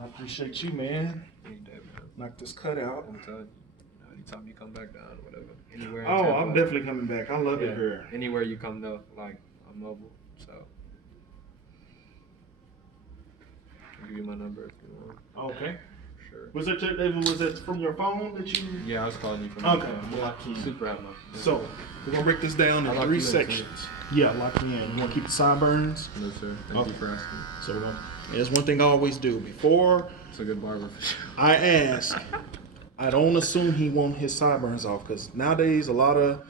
I appreciate you, man. Any day, man. Knock this cut out. I'm telling you, anytime you come back down, whatever, anywhere in Oh, Tampa, I'm definitely coming back. I love it here. Anywhere you come though, like I'm mobile, so I'll give you my number if you want. Okay. Sure. Was it from your phone that you? Yeah, I was calling you from. Okay. Lock you. Super out my. So we're gonna break this down in 3 sections. Yeah, lock me in. You wanna keep the sideburns? No sir. Thank you for asking. So we're gonna. There's one thing I always do before. It's a good barber. I ask. I don't assume he want his sideburns off because nowadays a lot of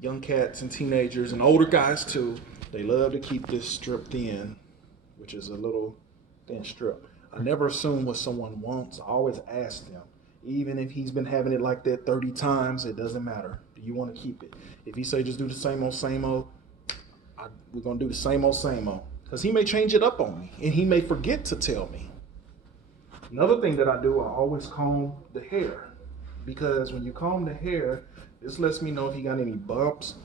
young cats and teenagers and older guys too, they love to keep this strip thin, which is a little thin strip. I never assume what someone wants. I always ask them. Even if he's been having it like that 30 times, it doesn't matter. Do you want to keep it? If he say just do the same old, we're going to do the same old. Because he may change it up on me, and he may forget to tell me. Another thing that I do, I always comb the hair. Because when you comb the hair, this lets me know if he got any bumps,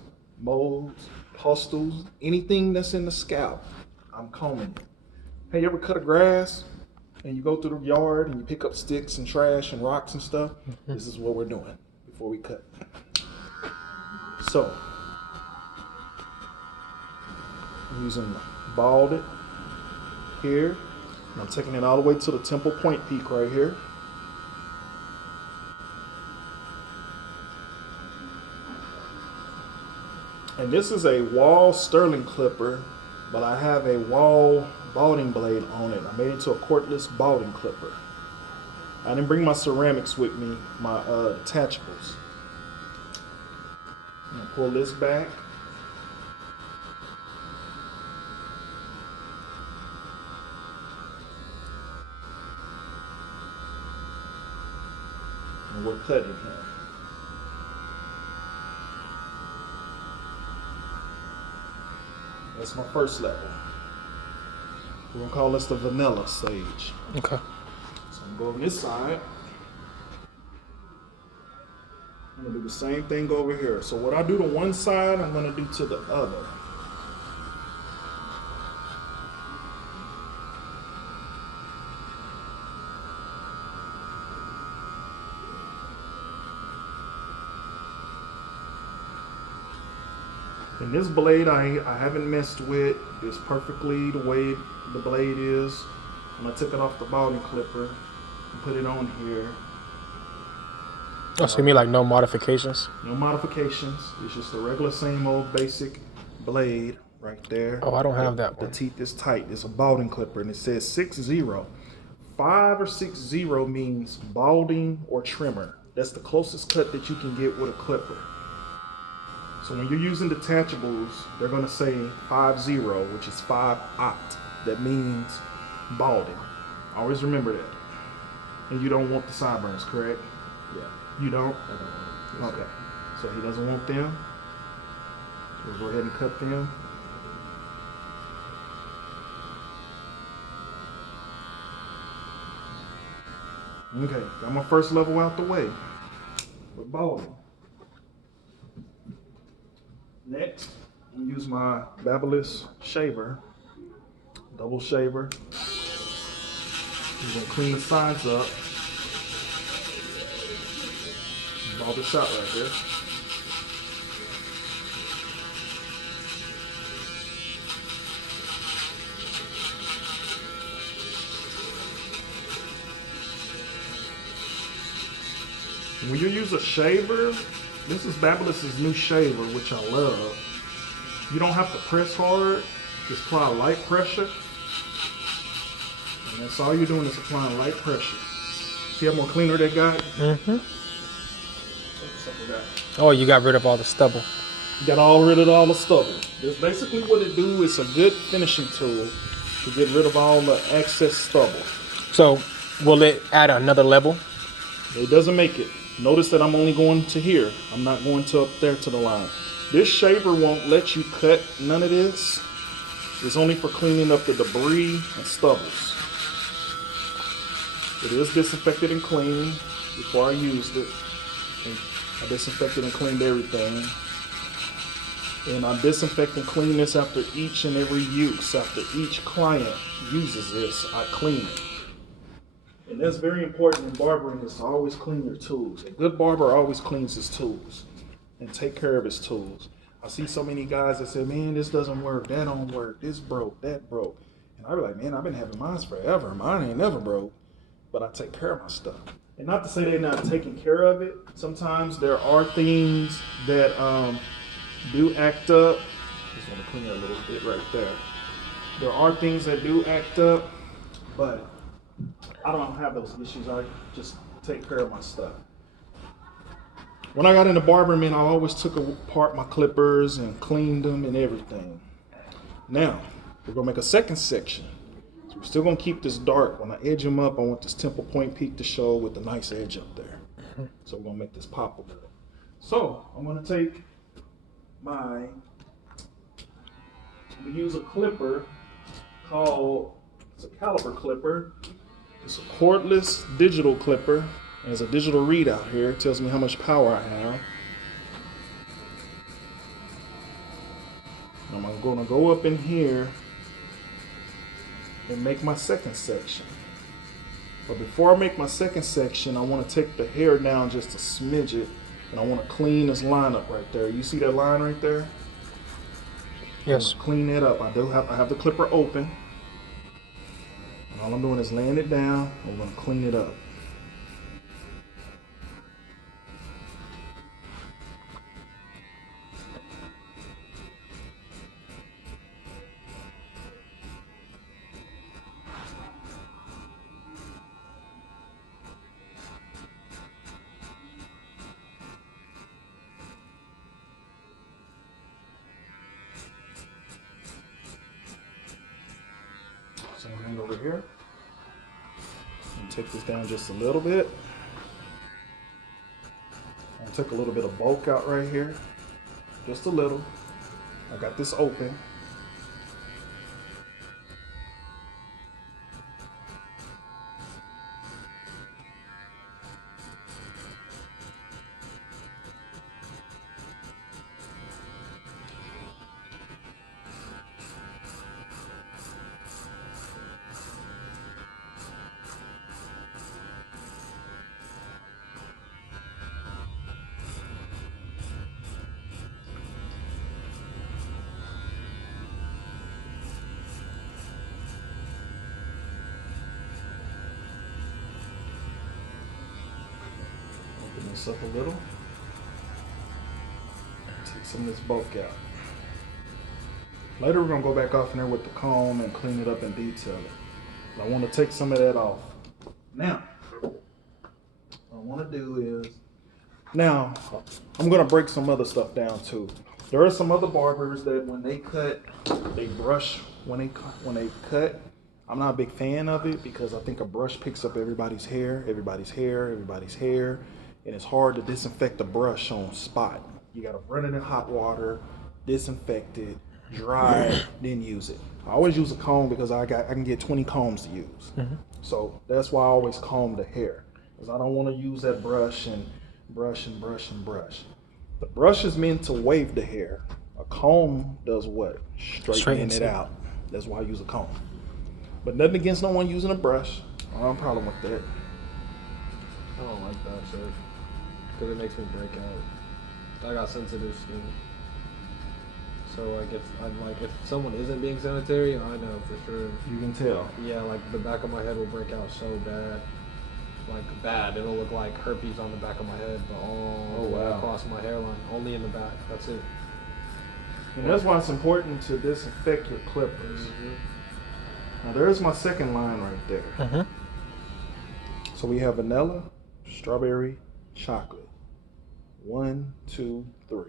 moles, pustules, anything that's in the scalp. I'm combing it. Hey, you ever cut a grass and you go through the yard and you pick up sticks and trash and rocks and stuff? This is what we're doing before we cut. So, I'm using balded here. And I'm taking it all the way to the temple point peak right here. And this is a wall sterling clipper, but I have a wall balding blade on it. I made it to a cordless balding clipper. I didn't bring my ceramics with me, my detachables. I'm gonna pull this back. And we're cutting here. That's my first level. We're gonna call this the vanilla stage. Okay. So I'm gonna go on this side. I'm gonna do the same thing over here. So what I do to one side, I'm gonna do to the other. And this blade I haven't messed with. It's perfectly the way the blade is. And I took it off the balding clipper and put it on here. Oh, so you mean like no modifications? No modifications. It's just a regular same old basic blade right there. Oh, I don't have that one. The teeth is tight. It's a balding clipper and it says 6-0. 5 or 6-0 means balding or trimmer. That's the closest cut that you can get with a clipper. So when you're using detachables, they're gonna say 5-0, which is 5-0. That means balding. Always remember that. And you don't want the sideburns, correct? Yeah. You don't? I don't want it. Okay. So he doesn't want them. So we'll go ahead and cut them. Okay, got my first level out the way with balding. Next, I'm gonna use my Babyliss shaver, double shaver. We're gonna clean the sides up. Bald this out right here. When you use a shaver, this is Babyliss's new shaver, which I love. You don't have to press hard, just apply light pressure. And that's all you're doing is applying light pressure. See how more cleaner that got? Mm-hmm. Oh, you got rid of all the stubble. Got rid of all the stubble. That's basically what it do. It's a good finishing tool to get rid of all the excess stubble. So, will it add another level? It doesn't make it. Notice that I'm only going to here. I'm not going to up there to the line. This shaver won't let you cut none of this. It's only for cleaning up the debris and stubbles. It is disinfected and cleaned before I used it. And I disinfected and cleaned everything. And I disinfect and clean this after each and every use. After each client uses this, I clean it. And that's very important in barbering, is to always clean your tools. A good barber always cleans his tools and take care of his tools. I see so many guys that say, man, this doesn't work, that don't work, this broke, that broke. And I be like, man, I've been having mine forever. Mine ain't never broke, but I take care of my stuff. And not to say they're not taking care of it. Sometimes there are things that do act up. Just want to clean that a little bit right there. There are things that do act up, but I don't have those issues. I just take care of my stuff. When I got into barbering, man, I always took apart my clippers and cleaned them and everything. Now, we're gonna make a second section. So we're still gonna keep this dark. When I edge them up, I want this temple point peak to show with the nice edge up there. So we're gonna make this pop a little. So I'm gonna take we use a clipper called, it's a caliper clipper. It's a cordless digital clipper. There's a digital readout here. It tells me how much power I have. I'm going to go up in here and make my second section. But before I make my second section, I want to take the hair down just a smidget, and I want to clean this line up right there. You see that line right there? Yes. Clean that up. I have the clipper open. And all I'm doing is laying it down. I'm going to clean it up. Same thing over here. And take this down just a little bit. I took a little bit of bulk out right here. Just a little. I got this open. Open this up a little. Take some of this bulk out. Later we're going to go back off in there with the comb and clean it up and detail it. But I want to take some of that off. Now, what I want to do is, now I'm going to break some other stuff down too. There are some other barbers that when they cut, they brush when they cut. I'm not a big fan of it because I think a brush picks up everybody's hair, and it's hard to disinfect the brush on spot. You got to run it in hot water, disinfect it, dry it, then use it. I always use a comb because I can get 20 combs to use. Mm-hmm. So that's why I always comb the hair, because I don't want to use that brush and brush and brush and brush. The brush is meant to wave the hair. A comb does what? Straightening it out. That's why I use a comb. But nothing against no one using a brush. I don't have a problem with that. I don't like that shit. Because it makes me break out. I got sensitive skin. So if someone isn't being sanitary, I know for sure. You can tell. Yeah, like the back of my head will break out so bad. Like bad. It'll look like herpes on the back of my head, but all across my hairline. Only in the back. That's it. And that's why it's important to disinfect your clippers. Mm-hmm. Now there's my second line right there. Mm-hmm. So we have vanilla, strawberry, chocolate. 1, 2, 3.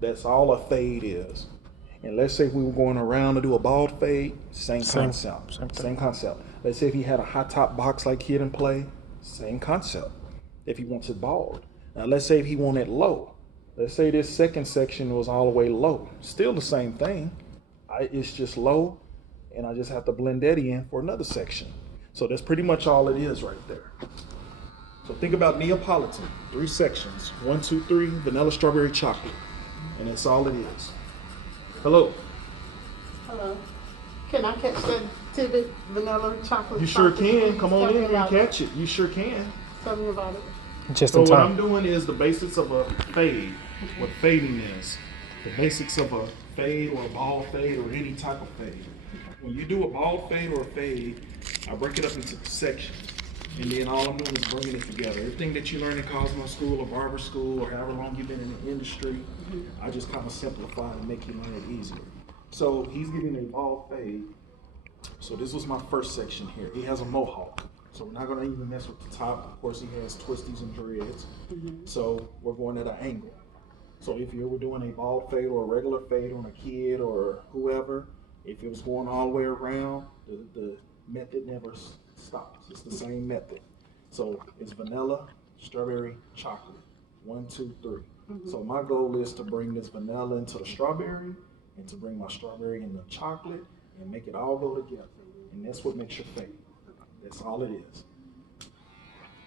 That's all a fade is. And let's say if we were going around to do a bald fade, same concept. Let's say if he had a hot top box like Kid and Play, same concept. If he wants it bald. Now let's say if he wanted low. Let's say this second section was all the way low. Still the same thing. It's just low, and I just have to blend that in for another section. So that's pretty much all it is right there. So think about Neapolitan, 3 sections. 1, 2, 3, vanilla, strawberry, chocolate. And that's all it is. Hello. Hello. Can I catch that tidbit, vanilla, chocolate? You sure sausage? can. Come on Tell me in and about it. catch it. You sure can. Tell me about it. Just So in what I'm time. doing is the basics of a fade. What fading is. The basics of a fade or a bald fade or any type of fade. When you do a bald fade or a fade, I break it up into sections. And then all I'm doing is bringing it together. Everything that you learn in Cosmo School or Barber School or however long you've been in the industry, I just kind of simplify and make you learn it easier. So he's getting a bald fade. So this was my first section here. He has a mohawk. So we're not gonna even mess with the top. Of course, he has twisties and dreads. So we're going at an angle. So if you were doing a bald fade or a regular fade on a kid or whoever, if it was going all the way around, the method never stops. It's the same method. So it's vanilla, strawberry, chocolate. 1, 2, 3. So my goal is to bring this vanilla into the strawberry and to bring my strawberry in the chocolate and make it all go together. And that's what makes your fade. That's all it is.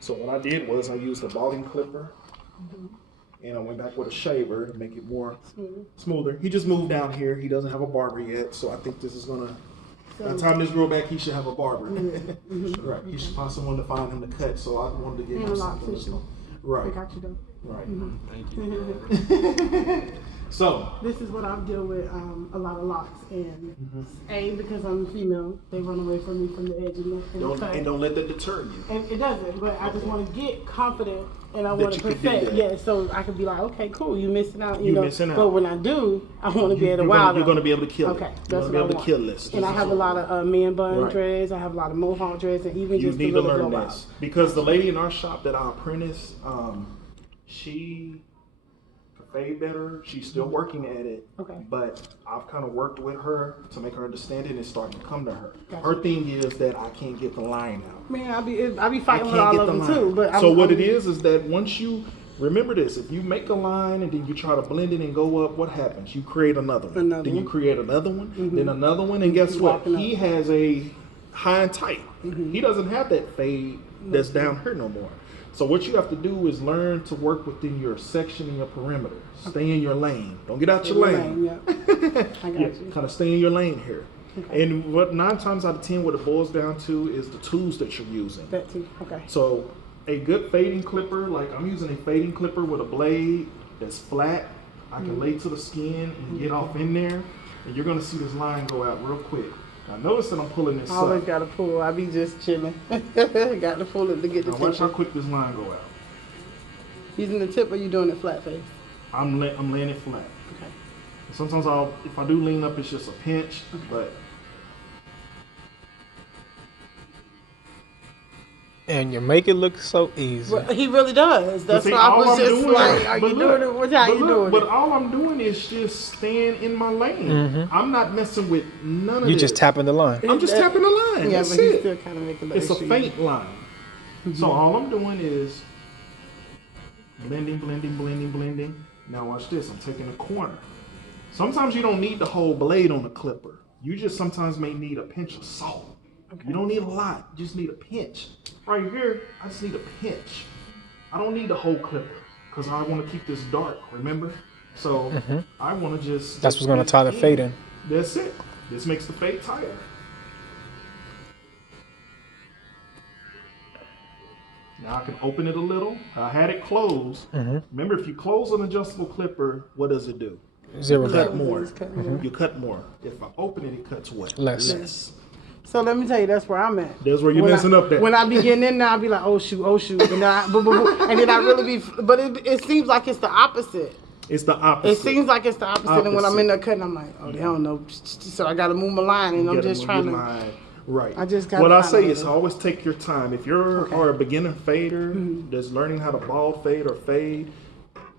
So what I did was I used a balding clipper and I went back with a shaver to make it more smoother. He just moved down here. He doesn't have a barber yet, so I think this is gonna. By the time this grow back, he should have a barber. Right. He should find someone to find him to cut. So I wanted to give him something. Right. I got you though. Right. Thank you. So This is what I deal with a lot of locks, and because I'm female, they run away from me from the edge and the cut. don't let that deter you. And it doesn't, but I just want to get confident and I want you to could do perfect. that. Yeah, so I could be like, okay, cool, you missing out, you know. missing out. But when I do, I want to be able to wow You're them. gonna be able to kill Okay, it. that's You're what gonna be I able to want. kill this. And I have a lot of man bun Right. dreads. I have a lot of mohawk dreads, and even You just need a to little learn blowout. this because the lady in our shop that I apprentice, she could fade better. She's still working at it. Okay. But I've kind of worked with her to make her understand it and starting to come to her. Gotcha. Her thing is that I can't get the line out. Man, I be I fighting with can't all get of the them line. too. But So what it is that once you remember this, if you make a line and then you try to blend it and go up, what happens? You create another one. Another then you one. create another one, then another one, and guess what? walking up. He has a high and tight. He doesn't have that fade that's down here no more. So what you have to do is learn to work within your section and your perimeter. Stay in your lane. Don't get out your lane. Yeah. I got you. Kind of stay in your lane here. Okay. And what 9 times out of 10 what it boils down to is the tools that you're using. That too. Okay. So a good fading clipper, like I'm using a fading clipper with a blade that's flat. I can lay to the skin and get off in there, and you're gonna see this line go out real quick. Now notice that I'm pulling this I always up. gotta pull. I be just chilling. Got to pull it to get the Now watch how tension. quick this line go out. Using the tip, or you doing it flat face? I'm laying it flat. Okay. Sometimes if I do lean up, it's just a pinch, but And you make it look so easy. Well, he really does. That's see, why I all was I'm just doing- like, are but you look, doing it? What how but you look, doing But it? all I'm doing is just staying in my lane. I'm not messing with none of You this. just tapping the line. I'm just tapping the line. Yeah, That's but he's it. still kind of making the It's a issue. faint line. So all I'm doing is blending, blending, blending, blending. Now watch this. I'm taking a corner. Sometimes you don't need the whole blade on the clipper. You just sometimes may need a pinch of salt. You don't need a lot. You just need a pinch. Right here, I just need a pinch. I don't need the whole clipper because I want to keep this dark, remember? So I want to just... That's what's gonna tie the fade in. That's it. This makes the fade tighter. Now I can open it a little. I had it closed. Remember, if you close an adjustable clipper, what does it do? Zero You cut down. more. Cut more. You cut more. If I open it, it cuts what? Less. So let me tell you, that's where I'm at. That's where you're When messing I, up there. When I be getting in there, I be like, oh shoot, and then and then I really be, but it seems like it's the opposite. It's the opposite. It seems like it's the opposite, and when I'm in there cutting, I'm like, oh, they don't know. So I got to move my line, and I'm Get 'em just on trying your to. line. Right. I just gotta what I find say a is little- always take your time. If you're are a beginner fader that's learning how to bald fade or fade,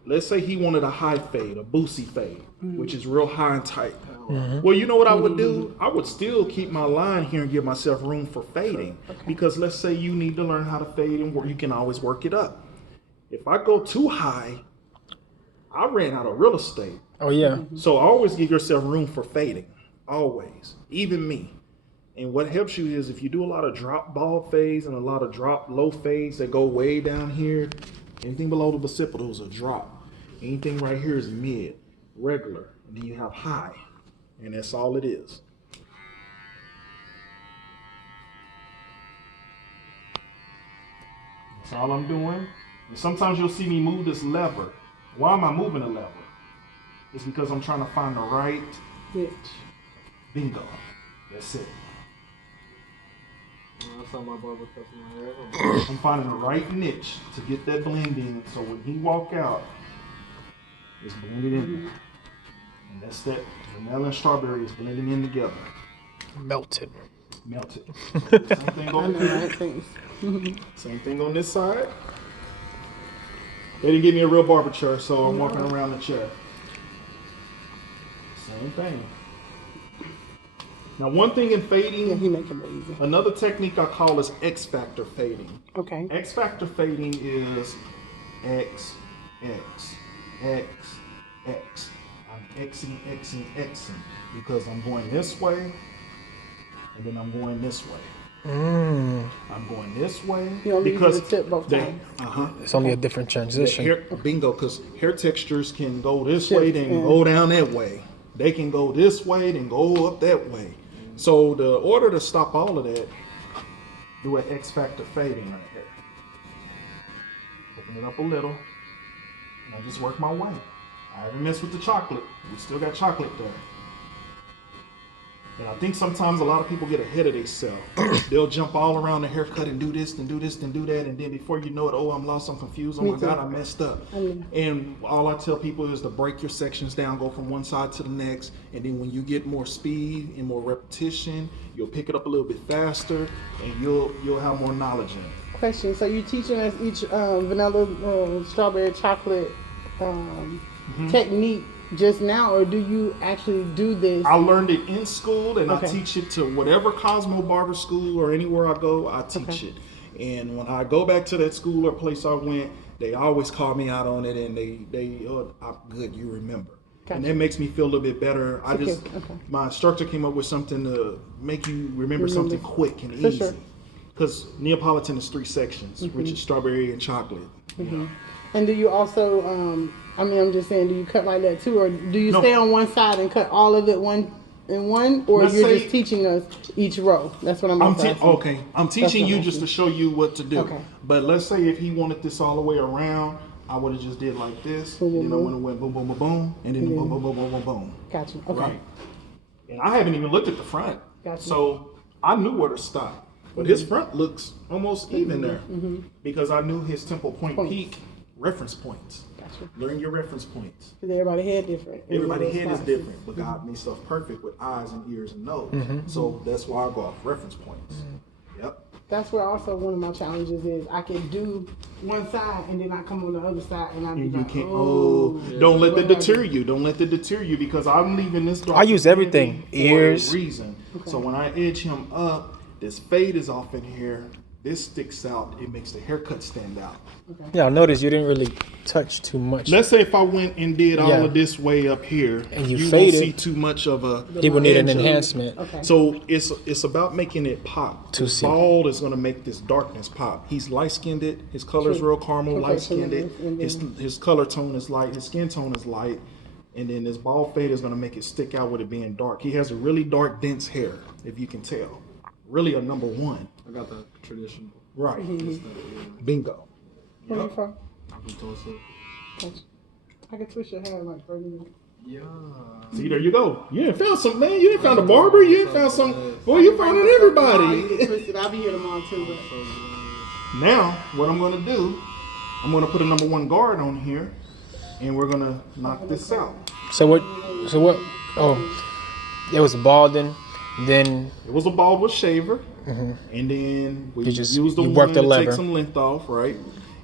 let's say he wanted a high fade, a boosie fade, which is real high and tight. Well, you know what I would do? I would still keep my line here and give myself room for fading. Because let's say you need to learn how to fade and you can always work it up. If I go too high, I ran out of real estate. Oh yeah. So always give yourself room for fading. Always. Even me. And what helps you is if you do a lot of drop ball fades and a lot of drop low fades that go way down here, anything below the occipital is a drop. Anything right here is mid, regular, and then you have high. And that's all it is. That's all I'm doing. And sometimes you'll see me move this lever. Why am I moving the lever? It's because I'm trying to find the right Bitch. bingo. That's it. That's how my barber cuts my hair. I'm finding the right niche to get that blend in, so when he walk out, it's blended in. And that's that. Vanilla and strawberry is blending in together. Melted. Melted. So same thing I over know, here. right? Thanks. Same thing on this side. They didn't give me a real barber chair, so I'm walking around the chair. Same thing. Now, one thing in fading, Yeah, he make it easy. another technique I call is X factor fading. Okay. X factor fading is X, X, X, X. I'm Xing, Xing, Xing because I'm going this way and then I'm going this way. I'm going this way You only because use the tip both times. It's only a different transition. hair, bingo, because hair textures can go this Shift, way, then yeah. go down that way. They can go this way, then go up that way. So the order to stop all of that, do an X factor fading right here. Open it up a little, and I just work my way. I haven't messed with the chocolate. We still got chocolate there. And I think sometimes a lot of people get ahead of themselves. They'll jump all around the haircut and do this, and do this, and do that, and then before you know it, oh, I'm lost, I'm confused, oh Me my too. God, I messed up. And all I tell people is to break your sections down, go from one side to the next, and then when you get more speed and more repetition, you'll pick it up a little bit faster, and you'll have more knowledge in it. Question. So you're teaching us each vanilla, strawberry, chocolate technique just now, or do you actually do this? I learned it in school, and Okay. I teach it to whatever Cosmo Barber school or anywhere I go, I teach it. And when I go back to that school or place I went, they always call me out on it, and I'm good, you remember. And Gotcha. that makes me feel a little bit better. Okay. My instructor came up with something to make you remember something quick and For easy. sure. Because Neapolitan is 3 sections, which is strawberry and chocolate. You know. And do you also, I'm just saying, do you cut like that too, or do you No. stay on one side and cut all of it one in one, or Let's you're say- just teaching us each row? That's what I'm I'm asking. okay. I'm teaching what you I'm just to asking. show you what to do. Okay. But let's say if he wanted this all the way around, I would have just did like this, Boom, and then I boom, would have went boom, boom, boom, boom, and then boom, boom, boom, boom, boom, boom. Gotcha. Okay. Right. And I haven't even looked at the front, Gotcha. so I knew where to stop. But his front looks almost even there because I knew his temple point Points. peak reference points. Gotcha. Learn your reference points. Because everybody's head different. Everybody's head is Spots. different, but God made stuff perfect with eyes and ears and nose. So that's why I go off reference points. Yep. That's where also one of my challenges is I can do one side and then I come on the other side and I be And you like, can't. oh, Don't let that what I deter do? you. Don't let that deter you because I'm leaving this dark. I use everything. for Ears. a reason. So when I edge him up, this fade is off in here. This sticks out. It makes the haircut stand out. Yeah, I noticed you didn't really touch too much. Let's say if I went and did all Yeah. of this way up here, And you won't faded. see too much of a. People need an edge of- enhancement. Okay. So it's about making it pop. To see. Bald is going to make this darkness pop. He's light skinned. His color's True. real caramel, Okay, light so skinned. then- His color tone is light. His skin tone is light. And then this bald fade is going to make it stick out with it being dark. He has a really dark, dense hair, if you can tell. Really a number 1. I got the traditional. Right. Mm-hmm. Bingo. Where you from? I'm from Tulsa. Gotcha. I can twist your hair in like 30 minutes. Yeah. See, there you go. You didn't found some, man. You didn't found a barber. You didn't found some. Boy, you found Nah, you everybody. can twist it. I'll be here tomorrow too. But Now, what I'm going to do, I'm going to put a number 1 guard on here, and we're going to knock this out. So what? Oh, it was balding. Then It was a bald with shaver, and then we You just- used the you one worked the to lever. take some length off, right?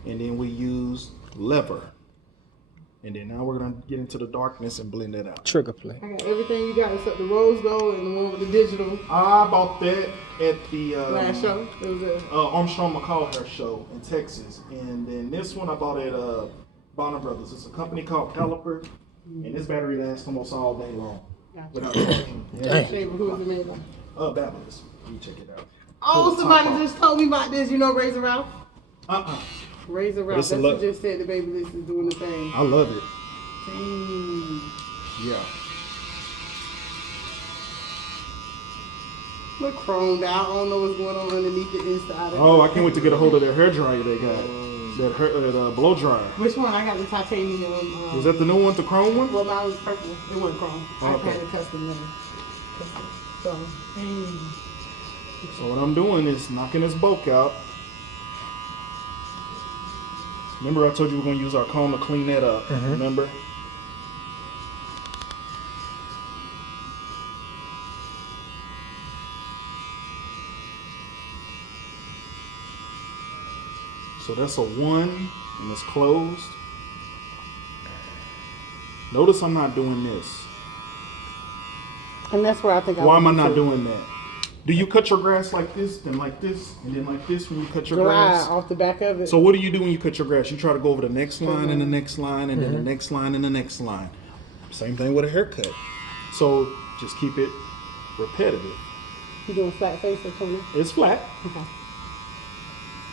And then we used lever. And then now we're going to get into the darkness and blend that out. trigger play. I got everything you got except the rose gold and the one with the digital I bought that at the last show. It was a Armstrong McCall hair show in Texas. And then this one I bought at Bonner Brothers. It's a company called Caliper, and this battery lasts almost all day long without charging. Dang. shaver. Who was it made by? Babyless. You check it out. Oh, Pull the somebody top off. just told me about this. You know Razor Ralph? Razor Ralph. It's a That's lot- what just said the baby list is doing the thing. I love it. Dang. Yeah. Look chromed out. I don't know what's going on underneath the inside. Oh, I can't wait to get a hold of their hair dryer they got. That blow dryer. Which one? I got the titanium. Is that the new one, the chrome one? Well, mine was purple. It wasn't chrome. I Okay. had a custom there. So, So what I'm doing is knocking this bulk out. Remember I told you we're going to use our comb to clean that up. Remember? So that's a 1 and it's closed. Notice I'm not doing this. and that's where I think Why am I went not to. doing that? Do you cut your grass like this, then like this, and then like this when you cut your Dry grass? off the back of it. So what do you do when you cut your grass? You try to go over the next line and the next line and then the next line and the next line. Same thing with a haircut. So just keep it repetitive. You doing flat face or corner? It's flat. Okay.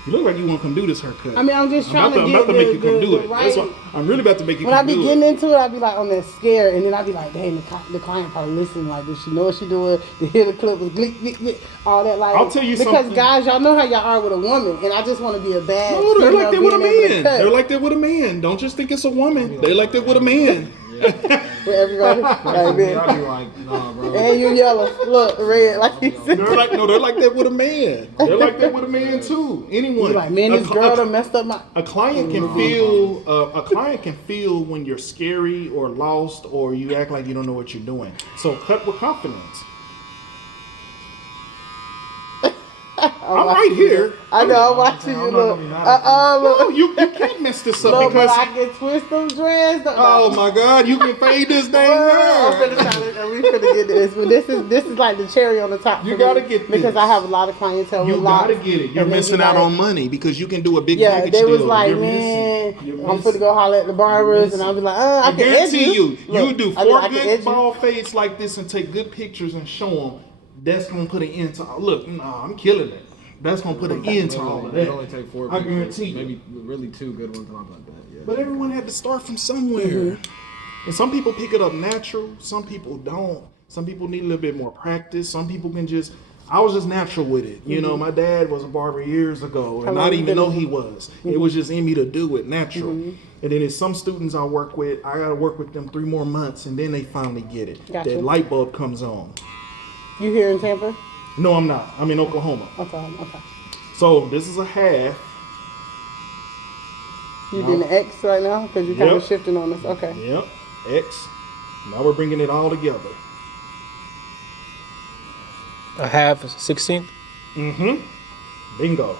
You look like you want to come do this haircut. I mean, I'm just trying to I'm get about to make the- you come do the it. right- That's what I'm really about to make you When I come be do getting it. into it, I be like on that scare, and then I be like, dang, the client probably listening. Like, does she know what she doing? To hear the clip was glick, glick, glick, all that. Like, I'll tell you because something. guys, y'all know how y'all are with a woman, and I just want to be a bad. No, they're like that with a female being able to man. cut They're like that with a man. Don't just think it's a woman. They like that with a man. with everybody. Like, I'll be man. like, nah, bro. And you yellow, look red, like you said. They're like that with a man. They're like that with a man too. Anyone. You like, man, this girl done messed up my. A client can feel when you're scary or lost or you act like you don't know what you're doing. So cut with confidence. I'm right here. I know, I'm watching you. I'm not Look, gonna be mad at No, look. you can't mess this up Look, but because I can twist them dreads. oh my God, you can fade this dang I'm hair. finna try to, we finna get this, but this is like the cherry on the top. You for gotta me, get because this. I have a lot of clientele. You with gotta locks, get it. You're and they missing be out like- on money because you can do a big Yeah, package they was deal. like, You're man, missing. You're I'm finna go holler at the barbers, and I'll be like, I I can edge guarantee you. you Look, do I 4 can good edge you. ball fades like this and take good pictures and show them. That's gonna put an end to. Look, nah, I'm killing it. That's gonna put an end to all of It that. only take 4 I pictures, guarantee you. maybe really 2 good ones. Not like that. Yeah. But everyone had to start from somewhere. Mm-hmm. And some people pick it up natural, some people don't. Some people need a little bit more practice. Some people can just. I was just natural with it. You know, my dad was a barber years ago, and How I long didn't you even been know in? he was. It was just in me to do it natural. And then there's some students I work with, I got to work with them 3 more months, and then they finally get it. Gotcha. That light bulb comes on. You here in Tampa? No, I'm not. I'm in Oklahoma. Okay. So this is a half. You No. doing the X right now? Because you're kind of Yep. shifting on us. Okay. Yep. X. Now we're bringing it all together. A half, 16th. Mm-hmm. Bingo.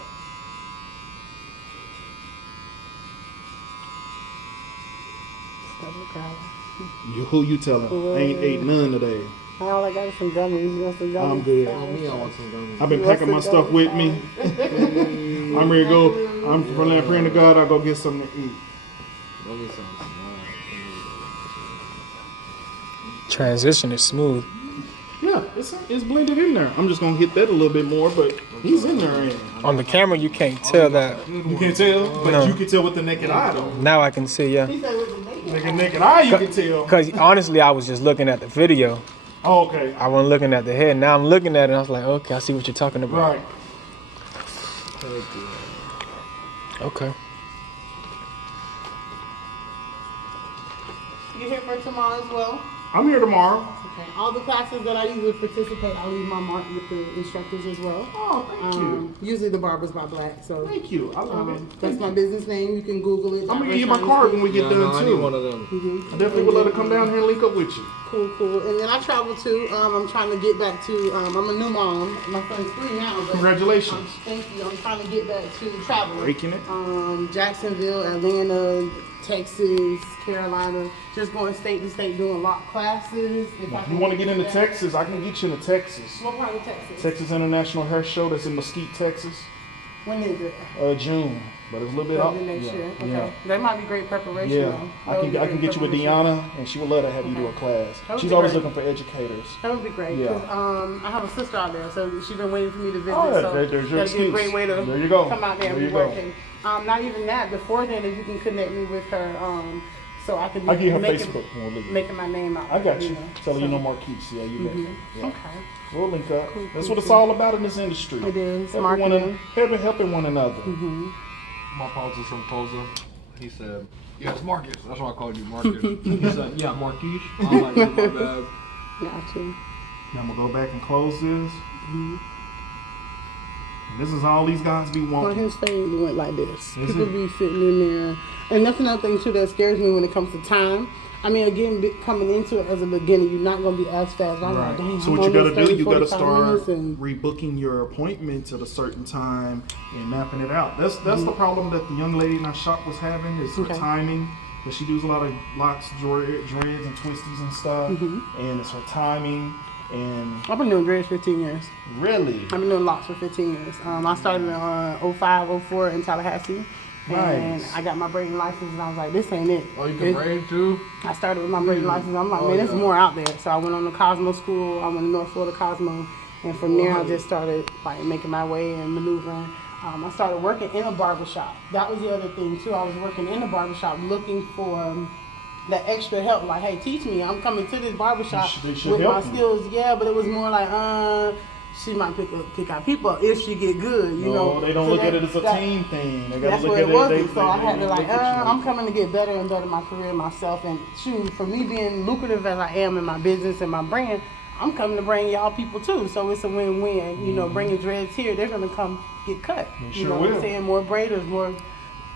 Who you telling? Ain't ate none today. All I got is some gummies. You want some gummies? I'm good. Oh, me, I want some gummies. I've been You want packing my some stuff gummies? with me. I'm ready to go. I'm praying to God I'll go get something to eat. Let me some. Transition is smooth. Yeah, it's blended in there. I'm just gonna hit that a little bit more, but he's in there. Ain't he? On the camera, you can't tell that. You can't tell, but No. you can tell with the naked eye though. Now I can see, yeah. Naked eye, you can tell. Because honestly, I was just looking at the video. Oh, okay. I wasn't looking at the head. Now I'm looking at it, and I was like, okay, I see what you're talking about. Right. Okay. You here for tomorrow as well? I'm here tomorrow. Okay. All the classes that I usually participate, I leave my mark with the instructors as well. Oh, thank you. Usually the Barbers by Black. So Thank you. I love it. that's my business name. You can Google it. I'm gonna give you my card when we get Yeah, done no, I need too. one of them. I definitely would love to come down here and link up with you. Cool. And then I travel too. I'm trying to get back to. I'm a new mom. My son's 3 now. But Congratulations. thank you. I'm trying to get back to traveling. Breaking it. Jacksonville, Atlanta, Texas, Carolina. Just going state to state doing lock classes. If I If can you want to get into that. Texas, I can get you into Texas. What part of Texas? Texas International Hair Show that's in Mesquite, Texas. When is it? June, but it's a little bit out. Early next year. Okay. Yeah. That might be great preparation. Yeah, though. I That would be can great get you with preparation. Deanna, and she would love to have you do a class. That would She's be always great. looking for educators. That would be great. Yeah. 'Cause, I have a sister out there, so she's been waiting for me to visit. Oh, yeah, so there's your that'd be a excuse. great way to There you go. come out there and There be you go. working. Not even that. Before then, if you can connect me with her so I could I'll give you her making, Facebook when we're leaving. making my name out. I got you. know, Telling you so- no more keeps. Yeah, you got it. Yeah. Okay. We'll link up. Cool, That's cool, what it's cool. all about in this industry. It is, Helping marketing. helping one another. My pops is from Tulsa. He said, "Yeah, it's Marcus." That's why I called you Marcus. He said, "Yeah, Marquise." I'm like, "Oh, my bad." Got you. Now I'm gonna go back and close this. And this is all these guys be On wanting. his stage went like this. Is People it? be sitting in there. And that's another thing too that scares me when it comes to time. I mean, again, coming into it as a beginner, you're not going to be as fast. I'm like, dang, So I'm what you on gotta this do, 30, you gotta 45 start minutes and rebooking your appointments at a certain time and mapping it out. That's the problem that the young lady in our shop was having is her Okay. timing. Because she does a lot of locks, dreads, and twisties and stuff. And it's her timing. And I've been doing dreads 15 years. really, I've been doing locks for 15 years. I started in 05, 04 in Tallahassee. And Nice. I got my braiding license and I was like, this ain't it. Oh, you can braid too? I started with my braiding license. I'm like, Oh, man, there's yeah. more out there. So I went on the Cosmo school. I went to North Florida Cosmo. And from there, I just started like making my way and maneuvering. I started working in a barber shop. That was the other thing too. I was working in a barber shop looking for that extra help. Like, hey, teach me. I'm coming to this barber shop They should with my help you. skills. Yeah, but it was more like, she might pick out people if she get good. You know, they don't So look that- at it as a that- team thing. They gotta That's look where at it was. They, So I had to like, look at you. I'm coming to get better and better my career myself. And shoot, for me being lucrative as I am in my business and my brand, I'm coming to bring y'all people too. So it's a win-win. You know, bringing dreads here, they're gonna come get cut. They You sure know what will. I'm saying? More braiders, more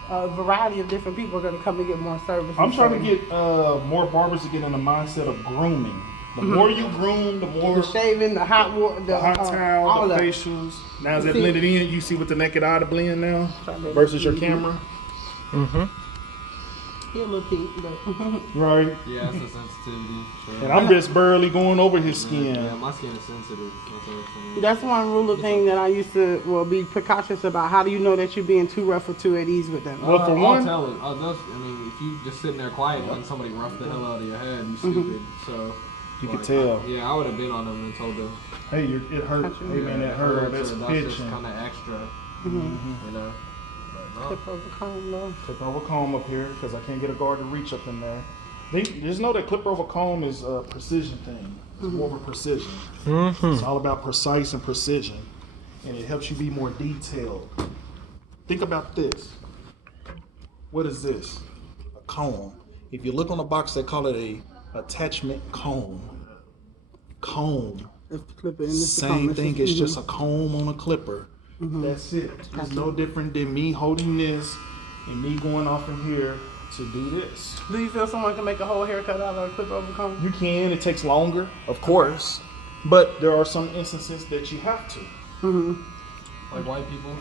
variety of different people are gonna come and get more services. I'm trying to So get more barbers to get in the mindset of grooming. The more you groom, the more the shaving, the hot water, the hot towel, all the of it. facials. Now is that See- blended in? You see with the naked eye to blend now Sorry, versus your baby. camera, He a little pink, but right? Yeah, it's a sensitivity. Sure. And I'm just barely going over his skin. Yeah, my skin is sensitive. That's everything. that's one rule of thing that I used to be precautious about. How do you know that you're being too rough or too at ease with them? Well, for I'll one- tell it. I mean, if you just sitting there quiet letting somebody rough the hell out of your head, you stupid. So You could tell. I would have been on them and told them. Hey, it hurt. Gotcha. Hey man, it hurt. That's just pitching. kind of extra. You know. But no. Tip over comb, though. Clip over comb up here because I can't get a guard to reach up in there. Just know that clip over comb is a precision thing. It's more of a precision. It's all about precise and precision, and it helps you be more detailed. Think about this. What is this? A comb. If you look on the box, they call it a attachment comb. Comb. It's the clipper and it's the Same comb. thing. It's just a comb on a clipper. That's it. It's no different than me holding this and me going off in here to do this. Do you feel someone can make a whole haircut out of a clip over comb? You can. It takes longer, of course, but there are some instances that you have to. Like white people.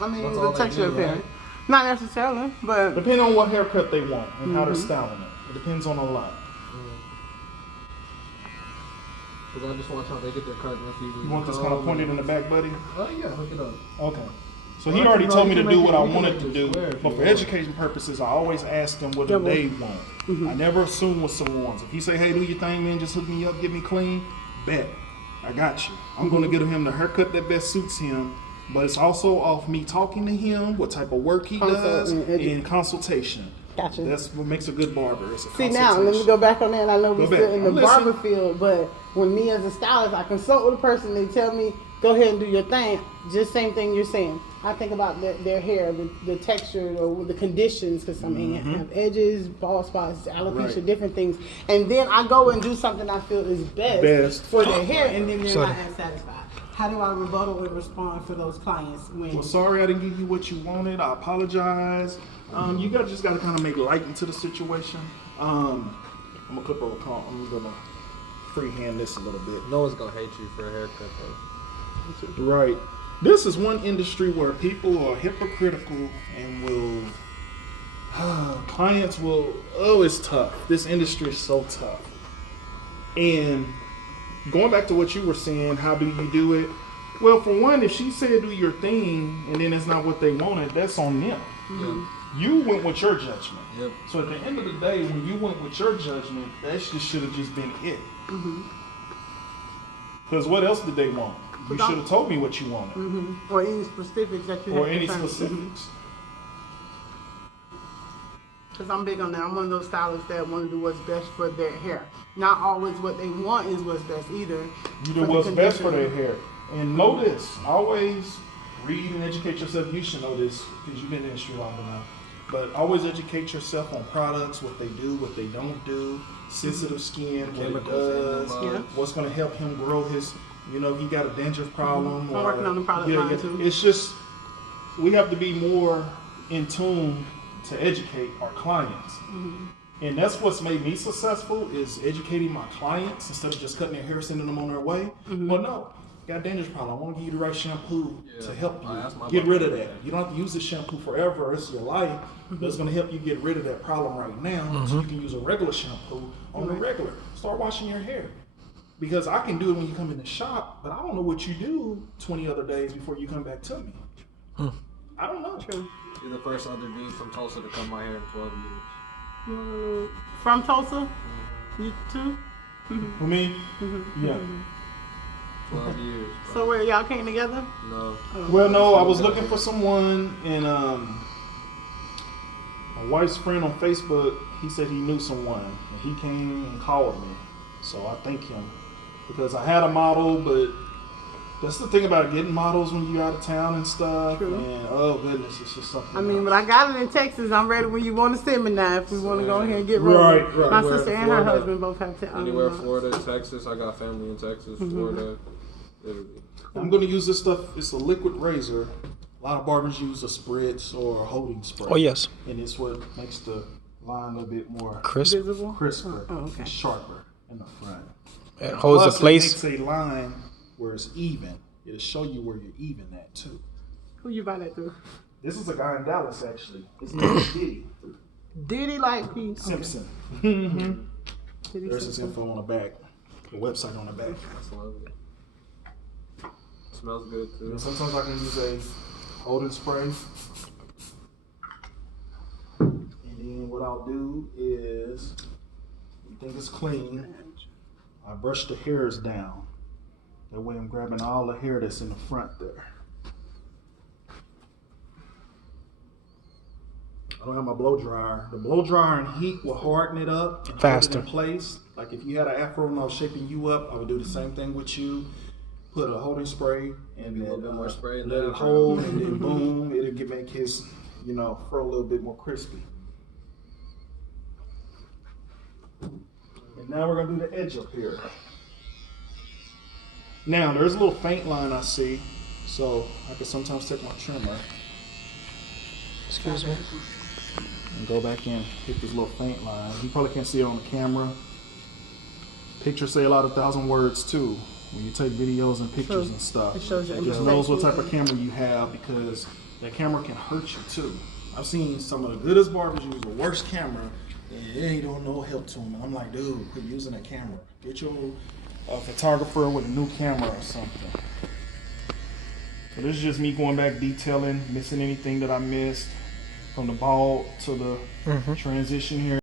I mean, That's the all they texture do, of hair. right? Not necessarily, but Depending on what haircut they want and how they're styling it. It depends on a lot. Because I just watch how they get their cut. You want this kind of pointed in the back, buddy? Oh yeah, hook it up. Okay. So Well, he already you know, told you me to can do make what it- I you can wanted make to it do, square if but you for want. education purposes, I always ask them what do Yeah, they want. I never assume what someone wants. If he say, "Hey, do your thing, man, just hook me up, get me clean," bet I got you. I'm gonna get him the haircut that best suits him. But it's also off me talking to him, what type of work he Consult does, and and consultation. Gotcha. That's what makes a good barber. It's a see now, consultation. let me go back on that. I know we're Go still back. in the I'm listening. barber field, but when me as a stylist, I consult with a person, they tell me, go ahead and do your thing. Just same thing you're saying. I think about their hair, the texture, or the conditions, because some have edges, bald spots, alopecia, Right. different things. And then I go and do something I feel is best for their hair, and then they're not as satisfied. How do I rebuttal and respond for those clients when? Well, sorry I didn't give you what you wanted. I apologize. You just got to kind of make light into the situation. I'm gonna clip over comb. I'm gonna freehand this a little bit. No one's gonna hate you for a haircut though. Right. This is one industry where people are hypocritical and will. Clients will. Oh, it's tough. This industry is so tough. And going back to what you were saying, how do you do it? Well, for one, if she said do your thing and then it's not what they wanted, that's on them. You went with your judgment. Yep. So at the end of the day, when you went with your judgment, that just should have just been it. Because what else did they want? You should have told me what you wanted. Or any specifics that you Or have any to find. specifics. because I'm big on that. I'm one of those stylists that want to do what's best for their hair. Not always what they want is what's best either. You do what's best for their hair. And know this, always read and educate yourself. You should know this because you've been in the industry long enough. But always educate yourself on products, what they do, what they don't do, sensitive skin, what it does, what's going to help him grow his, you know, he got a dandruff problem. I'm working on the product line too. It's just, we have to be more in tune to educate our clients. And that's what's made me successful is educating my clients instead of just cutting their hair, sending them on their way. Well, no, got a dandruff problem. I want to give you the right shampoo to help you get rid of that. You don't have to use this shampoo forever. The rest of your life. But it's going to help you get rid of that problem right now so you can use a regular shampoo on the regular. Start washing your hair. Because I can do it when you come in the shop, but I don't know what you do 20 other days before you come back to me. I don't know. True. You're the first other dude from Tulsa to cut my hair in 12 years. From Tulsa? You too? For me? Yeah. 12 years. Bro. So where y'all came together? No. Well, no, I was looking for someone, and my wife's friend on Facebook, he said he knew someone, and he came and called me. So I thank him because I had a model, but that's the thing about getting models when you're out of town and stuff. True. And oh goodness, it's just something. I mean, else. but I got it in Texas. I'm ready when you want to send me now. If we want to go ahead and get rolling. Right. My Anywhere sister and Florida, her husband both have Anywhere Florida, Texas. I got family in Texas, Florida, Italy. I'm going to use this stuff. It's a liquid razor. A lot of barbers use a spritz or a holding spray. Oh, yes. And it's what makes the line a little bit more Crisp. visible. crisper, Oh, okay. and sharper in the front. It holds Plus, the place. It makes a line where it's even. It'll show you where you're even at too. Who you buy that through? This is a guy in Dallas actually. His name is Diddy Diddy like he Simpson. Diddy There's his Simpson. info on the back, the website on the back. That's lovely. Smells good too. And sometimes I can use a holding spray. And then what I'll do is, you think it's clean, I brush the hairs down. That way I'm grabbing all the hair that's in the front there. I don't have my blow dryer. The blow dryer and heat will harden it up and Faster. hold it in place. Like if you had an afro and I was shaping you up, I would do the same thing with you. Put a holding spray and Maybe a then little bit more spray and let then it hold and then boom, it'll make his, fro a little bit more crispy. And now we're gonna do the edge up here. Now there's a little faint line I see, so I can sometimes take my trimmer Excuse me. and go back in, hit this little faint line. You probably can't see it on the camera. Pictures say a lot of thousand words too. When you take videos and pictures and stuff, It shows your just knows what type imperfections. of camera you have because that camera can hurt you too. I've seen some of the goodest barbers use the worst camera and it ain't doing no help to them. And I'm like, dude, quit using that camera. Get your photographer with a new camera or something. So this is just me going back detailing, missing anything that I missed from the bald to the transition here.